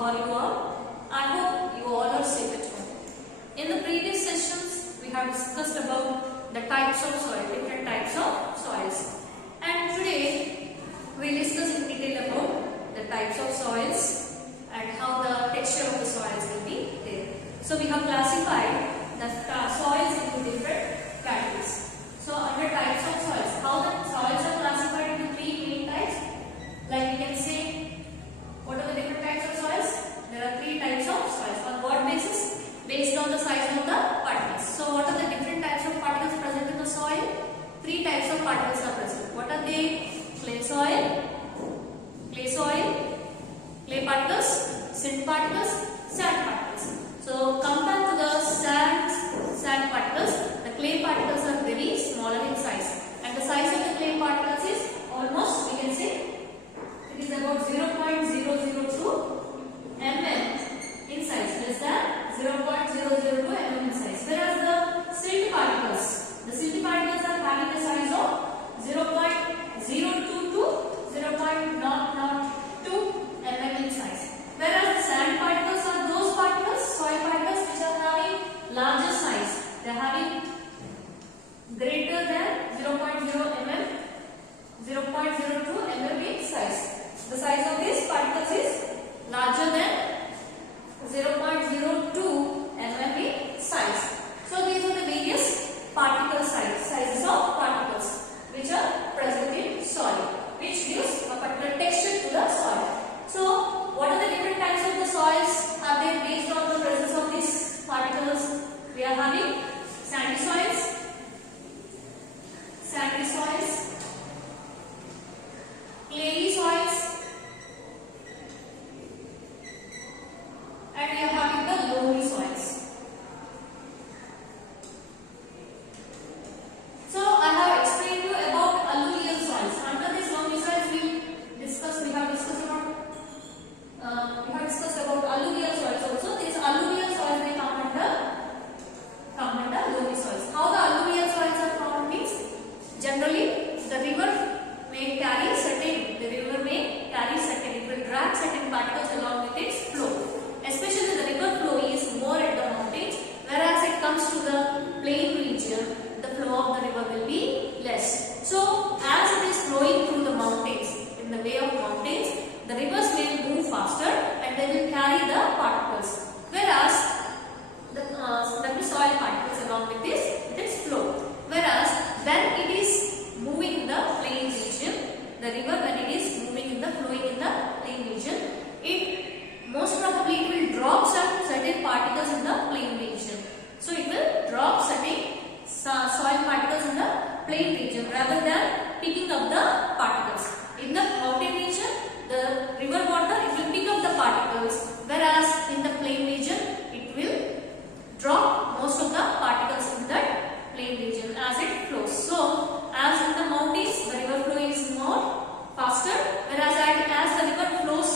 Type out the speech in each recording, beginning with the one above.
how are you all? I hope you all are safe at home. In the previous sessions, we have discussed about the types of soil, different types of soils. And today, we will discuss in detail about the types of soils and how the texture of the soils will be there. So, we have classified the soils into different categories. So, under types of soils, how the soils are classified into three main types? Like we can say, what are the different types of soils? There are three types of soils. On what basis? Based on the size of the particles. So, what are the different types of particles present in the soil? Three types of particles are present. What are they? Clay soil, clay particles, silt particles, sand particles. So, compared to the sand particles, the clay particles are very smaller in size. And the size of the clay particles is almost, we can say, it is about 0.002 mm in size, less than 0.002 mm in size. Whereas the silt particles are having a size of 0.02 to 0.002 mm in size. Whereas the sand particles are those particles, soil particles which are having larger size. They are having greater than 0.0 mm, 0.02 mm in size. The size of these particles is larger than 0.02 mm in size. So these are the various particle sizes of particles which are present in soil, which gives a particular texture to the soil. So what are the different types of the soils? Are they based on the presence of these particles? We are having sandy soils, clayey soils, and we are having the loamy soils. So I have explained you about alluvial soils. Under this loamy soils, we have discussed about alluvial soils also. These alluvial soils may come under loamy soils. How the alluvial soils are formed means, generally the river may carry certain, it will drag certain particles along with its flow. Especially the river flow is more at the mountains, whereas it comes to the plain region, the flow of the river will be less. So as it is flowing through the mountains, in the way of mountains, the rivers will move faster and they will carry the particles, whereas the soil particles along with its flow. Whereas when it is moving in the plain region, the river when it is flowing in the plain region, it most probably it will drop certain particles in the plain region. So it will drop certain soil particles in the plain region rather than picking up the particles. In the mountain region, the river water it will pick up the particles, whereas in the plain region it will drop most of the particles in that plain region as it flows. So as in the mountains the river flow is more faster, whereas as the river flows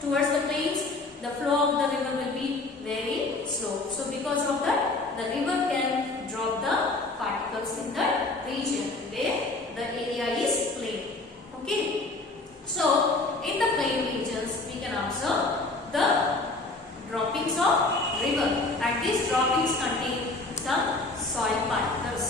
towards the plains, the flow of the river will be very slow. So because of that, the river can drop the particles in that region where the area is plain. Okay. So in the plain regions, we can observe the droppings of river, and these droppings contain some soil particles.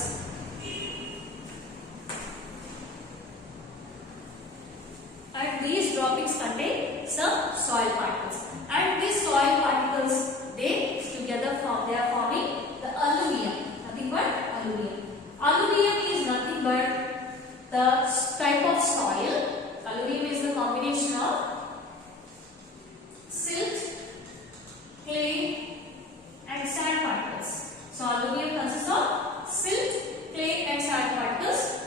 And these droppings contain some soil particles. And these soil particles, they together are forming the alluvium. Nothing but alluvium. Alluvium is nothing but the type of soil. Alluvium is the combination of silt, clay, and sand particles. So alluvium consists of silt, clay, and sand particles.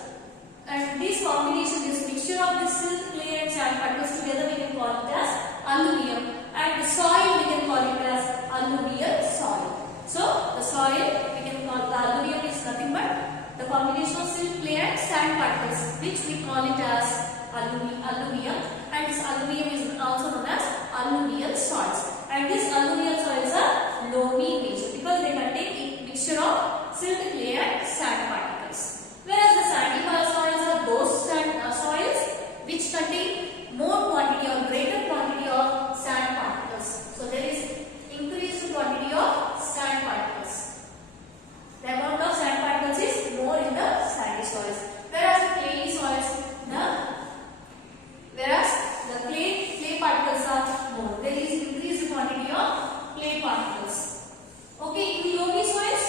And this combination, this mixture of the silt, clay, and sand particles together, we can call it as alluvium. And the soil, we can call it as alluvial soil. So the soil, we can call the alluvium is nothing but the combination of silt, clay, and sand particles, which we call it as alluvium. And this alluvium is also known as alluvial soils. And these alluvial soils are loamy in nature because they contain a mixture of silt, clay, and sand particles. Whereas the sandy soils are those soils which contain more quantity or greater quantity of sand particles. So there is increased quantity of sand particles. The amount of sand particles is more in the sandy soils, whereas the clayey soils, the clay particles are more. There is increased quantity of clay particles. Okay, in loamy soils,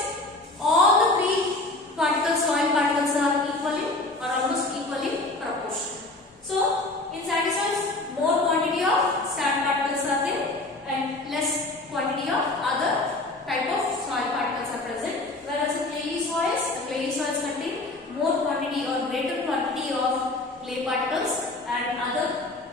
all the soil particles are equally or almost equally proportional. So in sandy soils, more quantity of sand particles are there and less quantity of other type of soil particles are present. Whereas in clayey soils contain more quantity or greater quantity of clay particles and other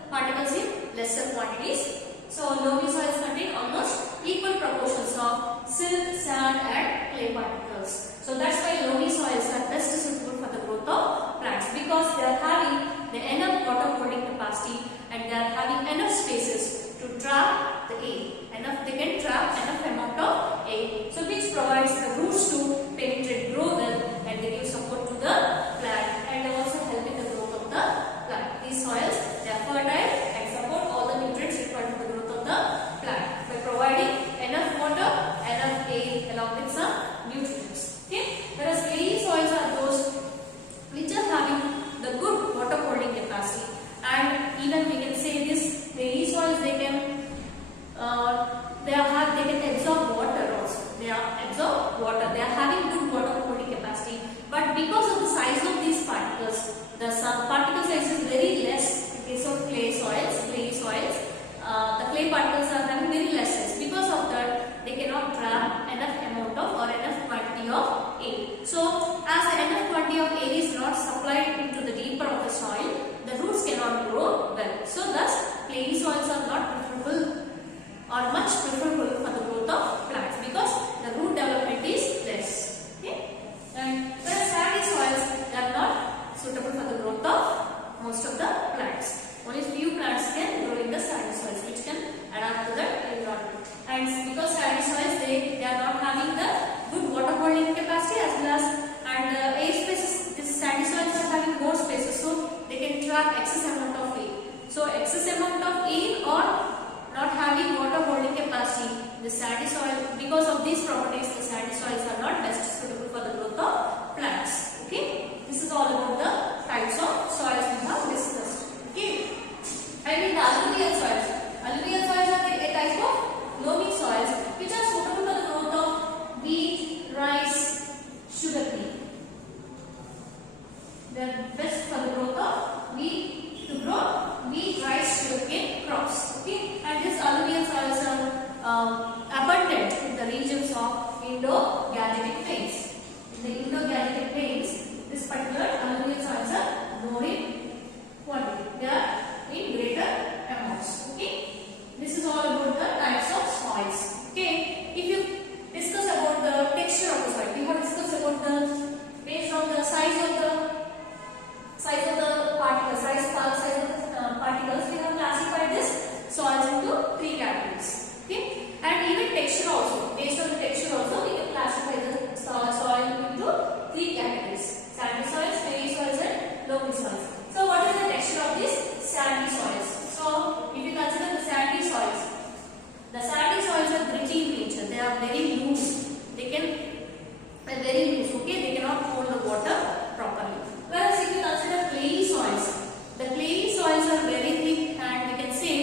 particles in lesser quantities. So loamy soils contain almost equal proportions of silt, sand and clay particles. So that's why loamy soils are best suitable for the growth of plants, because they are having the enough water holding capacity and they are having enough spaces to trap the air. They can trap enough amount of air, so which provides the roots to penetrate, grow well, and they give support to the plant and also help in the growth of the plant. These soils, they are fertile and support all the nutrients required for the growth of the plant by providing enough water, enough air along with some nutrients. Okay, whereas clayey soils are those which are having the good water holding capacity, and even we can say this clayey soils, they can absorb water also. They are having good water holding capacity, but because of the size of these particles, the particle size is very less in case of clayey soils. The clay particles are having very less size. Because of that, they cannot trap enough amount of or enough quantity of air. So as the enough quantity of air is not supplied into the deeper of the soil, the roots cannot grow well. So thus clayey soils are not preferable or much preferable for the growth of plants, because the root development is less. Okay? And whereas sandy soils, they are not suitable for the growth of most of the plants. Only few plants can grow in the sandy soils, which can adapt to the environment. And because sandy soils, they are not having the good water holding capacity as well as air spaces. These sandy soils are having more spaces, so they can trap excess amount of air. So excess amount of air or not having water holding capacity, the sandy soil, because of these properties, the sandy soils are not best suitable for the growth of plants. Okay, this is all about the types of soils we have discussed. Okay, and in the alluvial soils are a type of loamy soils which are suitable for the growth of wheat, rice, sugarcane. They are best for the growth of wheat, rice, sugarcane crops. Okay, and these alluvial soils are abundant in the regions of Indo-Gangetic plains. In the Indo-Gangetic plains, this particular alluvial soils are more in quantity. They are in greater amounts. Okay, this is all about the types of soils. Okay, if you discuss about the texture of the soil, we have discussed about the based on the size of the particles, we have classified this soils into 3 categories. Okay, and even texture also, based on the texture also, we can classify the soil into 3 categories: sandy soils, clayey soils and loamy soils. So what is the texture of these sandy soils? So if you consider the sandy soils are gritty in nature. They are very loose. They are very loose. Okay, they cannot hold the water properly. Whereas if you consider clayey soils, the clayey soils are very thick and we can say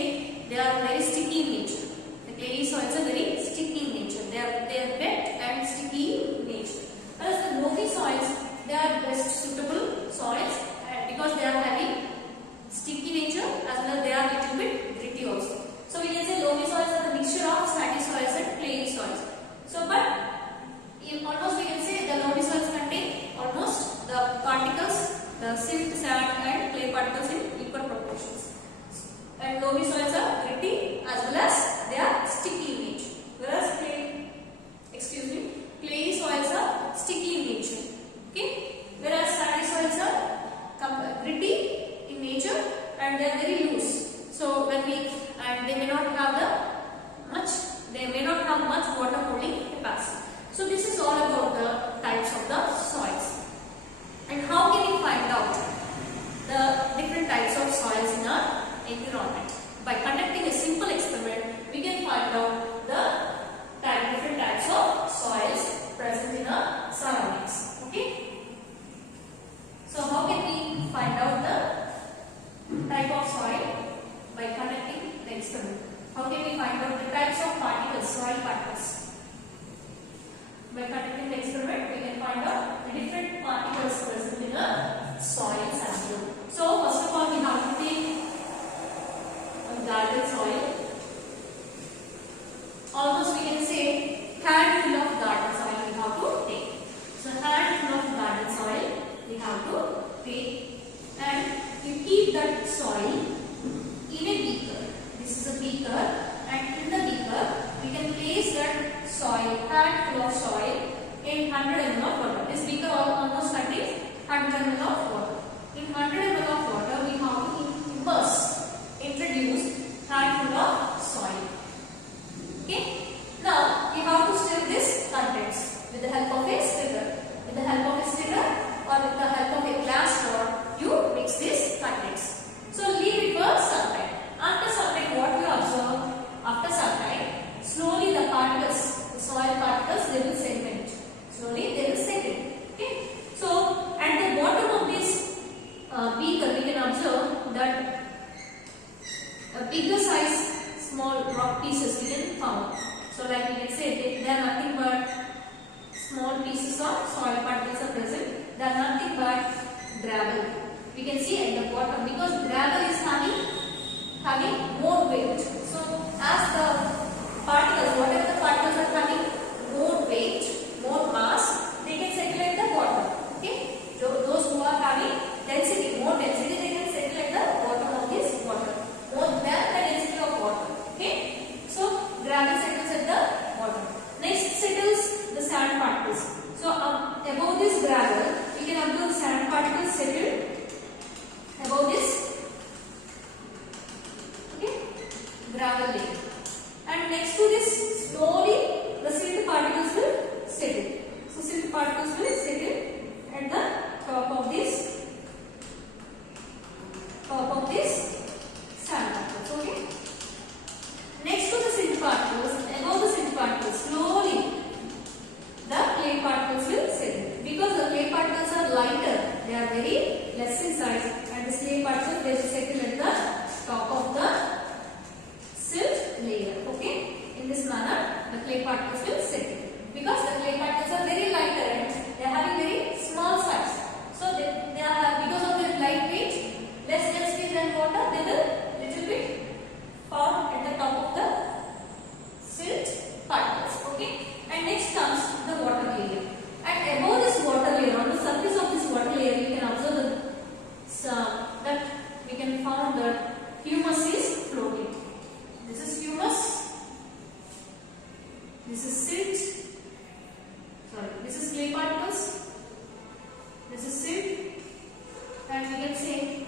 they are very sticky in nature. The clayey soils are very sticky in nature. They are wet and sticky in nature. Whereas the loamy soils, they are best suitable soils because they are having sticky nature as well as they are little bit gritty also. So we can say loamy soils are the mixture of sandy soils and clayey soils. So but almost we can say the loamy soils contain almost the particles, the silt, sand and clay particles in equal proportions. And loamy soils are gritty as well as they are sticky in nature. Whereas clayey soils are sticky in nature. Okay? Whereas sandy soils are gritty in nature and they are very loose. So when they may not have much water holding capacity. So this is all about the types of the soils. And how can we find out the different types of soils in our environment? By conducting a simple experiment, we can find find out the different types of soils present in our surroundings. Okay. So how can we find out the type of soil? By conducting the experiment. How can we find out the types of particles, soil particles? By conducting the experiment, we can find out the different particles present in a soil sample. So first of all, we have to take a garden soil. Almost we can say handful of garden soil we have to take. So handful of garden soil we have to take, and you keep that soil in a beaker. This is a beaker, and in the beaker we can place that soil, handful of soil, in 100 ml of water. This beaker almost contains 100 ml of water. In 100 ml of water we have to introduce handful of soil. Okay. Now we have to stir this contents with the help of a stirrer. With the help of a stirrer or with the help of a glass rod, you mix this contents. So leave it for some time. After some time, what you observe? After some time, slowly the particles, the soil particles, they will sediment. Slowly they will settle. Okay. So at the bottom of this beaker, we can observe that a bigger size small rock pieces we can found. So like we can say they are nothing but small pieces of soil particles are present. They are nothing but gravel. We can see at the bottom, because gravel is having more weight. So as the particles, whatever the particles are having more weight, more mass, they can settle at the bottom. Okay. So those who are having density, more density, they can settle at the bottom of this water. More than the density of water. Okay. So gravel settles at the bottom. Next settles the sand particles. So above this gravel, we can observe sand particles settle above this, okay, gravel layer. And next to this, slowly the silt particles will settle. So silt particles will settle at the top of this sand particles. Okay. Next to the silt particles, above the silt particles, slowly the clay particles will settle. Because the clay particles are lighter, they are very less in size, and the clay particles they will settle at the top of the silt layer. Okay. In this manner, the clay particles will settle. Because the clay particles are very lighter and they are having very small size. So they are, because of their light weight, less density than water, they will little bit form at the top of the silt particles. Okay. And next comes the water layer. And above this water layer, on the surface of this water layer, we can observe that we can find that humus is floating. This is humus. This is silt. Sorry, this is clay particles. This is silt. And we can say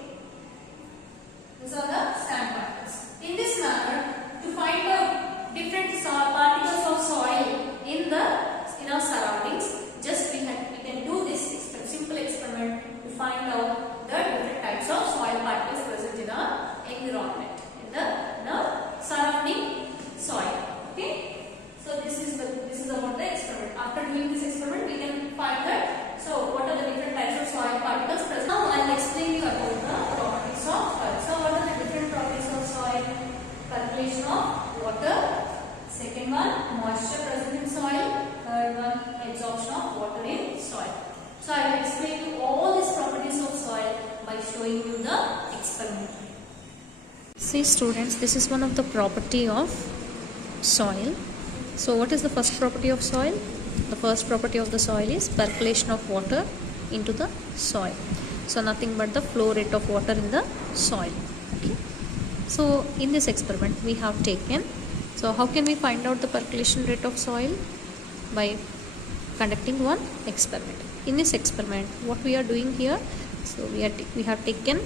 these are the sand particles. In this manner, to find out different particles of soil in our surroundings, just we can do this simple experiment to find out the different types of soil particles present in our environment, in the surrounding soil. Okay. So this is about the experiment. After doing this experiment, we can find that. So what are the different types of soil particles present? Now I will explain you about the properties of soil. So what are the different properties of soil? Percolation of water. Second one, moisture present in soil. Third one, absorption of water in soil. So I will explain you all these properties of soil by showing you the experiment. See students, this is one of the property of soil. So what is the first property of soil? The first property of the soil is percolation of water into the soil. So nothing but the flow rate of water in the soil. Okay. So in this experiment we have taken, so how can we find out the percolation rate of soil? By conducting one experiment. In this experiment, what we are doing here, so we have taken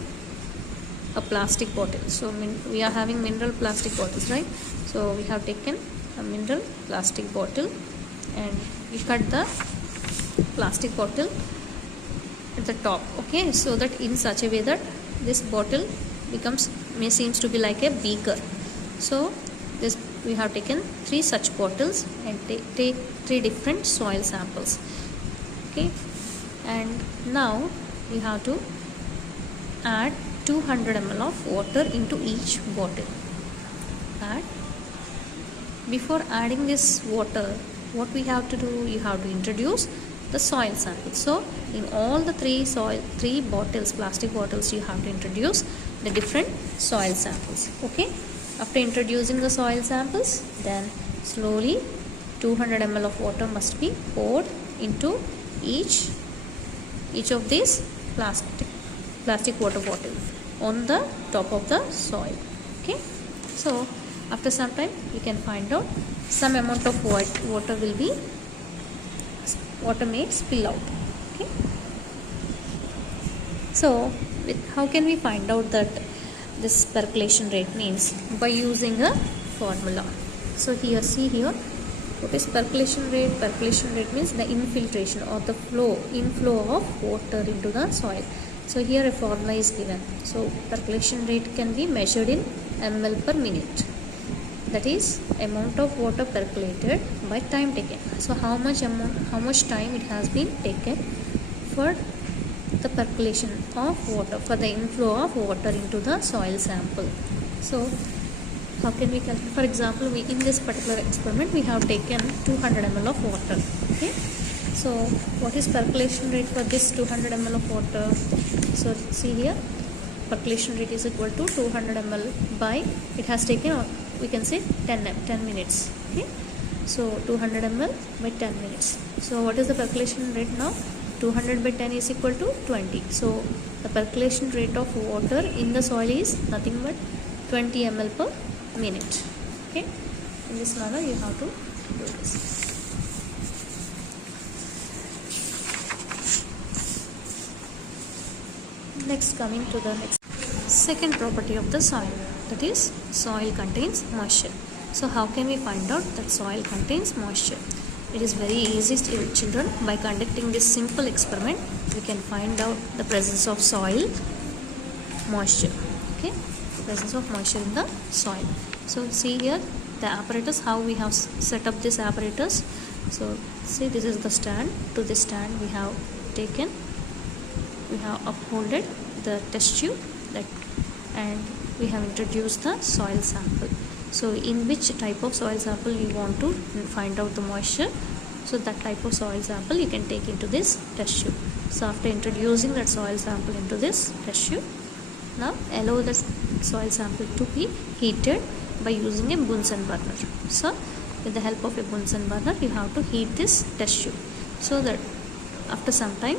a plastic bottle. So we are having mineral plastic bottles, right? So we have taken a mineral plastic bottle and we cut the plastic bottle at the top. Okay, so that in such a way that this bottle seems to be like a beaker. So this we have taken 3 such bottles and take 3 different soil samples. Okay, and now we have to add 200 ml of water into each bottle. And before adding this water, what we have to do, you have to introduce the soil sample. So in all the three bottles, plastic bottles, you have to introduce the different soil samples. Okay, after introducing the soil samples, then slowly 200 ml of water must be poured into each of these plastic water bottle on the top of the soil. Okay, so after some time you can find out some amount of water may spill out. Okay, so how can we find out that this percolation rate means? By using a formula. So here, see here, what is percolation rate? Percolation rate means the infiltration or the inflow of water into the soil. So here a formula is given. So percolation rate can be measured in ml per minute. That is amount of water percolated by time taken. So how much time it has been taken for the percolation of water, for the inflow of water into the soil sample. So how can we calculate? For example, in this particular experiment we have taken 200 ml of water. Okay, so what is percolation rate for this 200 ml of water? So see here, percolation rate is equal to 200 ml by, it has taken, we can say 10 minutes. Okay, so 200 ml by 10 minutes. So what is the percolation rate now? 200 by 10 is equal to 20. So the percolation rate of water in the soil is nothing but 20 ml per minute. Okay, in this manner you have to do this. Next, coming to the second property of the soil, that is soil contains moisture. So how can we find out that soil contains moisture? It is very easy, children. By conducting this simple experiment, we can find out the presence of soil moisture. Okay, presence of moisture in the soil. So see here the apparatus, how we have set up this apparatus. So see, this is the stand. To this stand we have upholded the test tube and we have introduced the soil sample. So in which type of soil sample you want to find out the moisture, so that type of soil sample you can take into this test tube. So after introducing that soil sample into this test tube, now allow the soil sample to be heated by using a Bunsen burner. So with the help of a Bunsen burner you have to heat this test tube, so that after some time,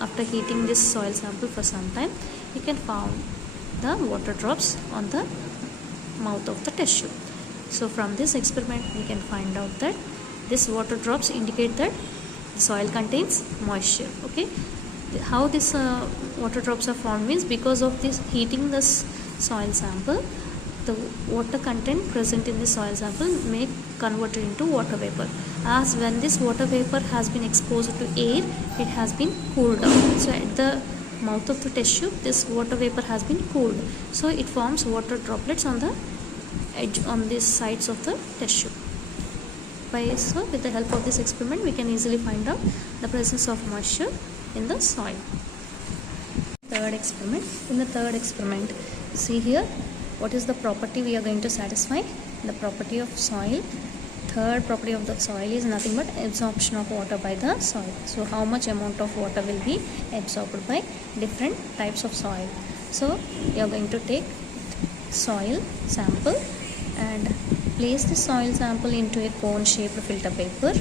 after heating this soil sample for some time, you can find the water drops on the mouth of the test tube. So from this experiment we can find out that this water drops indicate that the soil contains moisture. Okay, how this water drops are formed means because of this heating this soil sample, the water content present in the soil sample may convert it into water vapor. As when this water vapor has been exposed to air, it has been cooled down. So at the mouth of the test tube, this water vapor has been cooled, so it forms water droplets on the edge, on these sides of the test tube. So with the help of this experiment we can easily find out the presence of moisture in the soil. Third experiment. In the third experiment, see here, what is the property we are going to satisfy? The property of soil. Third property of the soil is nothing but absorption of water by the soil. So how much amount of water will be absorbed by different types of soil? So you are going to take soil sample and place the soil sample into a cone shaped filter paper,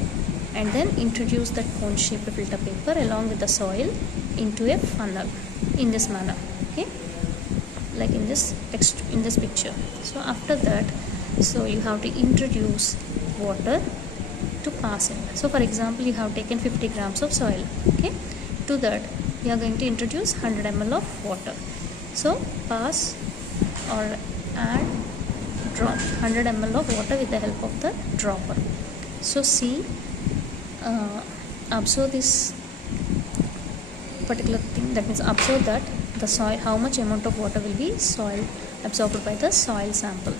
and then introduce that cone shaped filter paper along with the soil into a funnel in this manner. Okay, like in this text, in this picture. So after that, so you have to introduce water to pass in. So for example, you have taken 50 grams of soil. Okay, to that you are going to introduce 100 ml of water. So pass or add drop 100 ml of water with the help of the dropper. So see, observe this particular thing, that means observe that the soil, how much amount of water will be soil absorbed by the soil sample.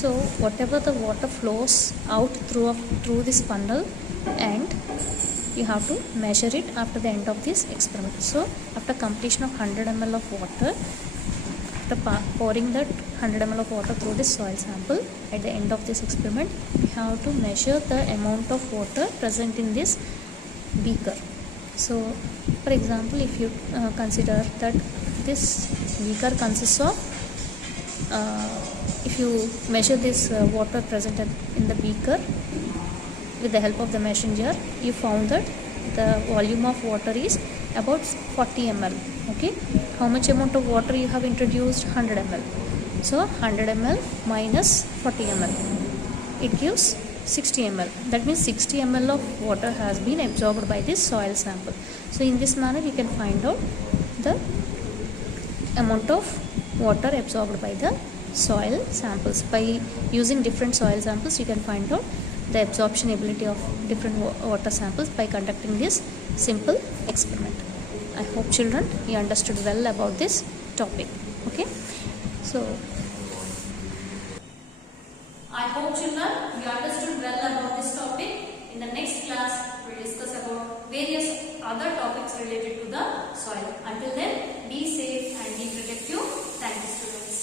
So whatever the water flows out through this funnel, and you have to measure it after the end of this experiment. So after completion of 100 ml of water, after pouring that 100 ml of water through this soil sample, at the end of this experiment, we have to measure the amount of water present in this beaker. So for example, if you consider that this beaker consists of if you measure this water present in the beaker with the help of the measuring jar, you found that the volume of water is about 40 ml. Okay, how much amount of water you have introduced? 100 ml. So 100 ml minus 40 ml, it gives 60 ml. That means 60 ml of water has been absorbed by this soil sample. So in this manner you can find out the amount of water absorbed by the soil samples. By using different soil samples, you can find out the absorption ability of different water samples by conducting this simple experiment. I hope children you understood well about this topic. Okay, so I hope children you understood well about this topic. In the next class, we will discuss about various other topics related to the soil. Until then, be safe and be protective. Thank you, students.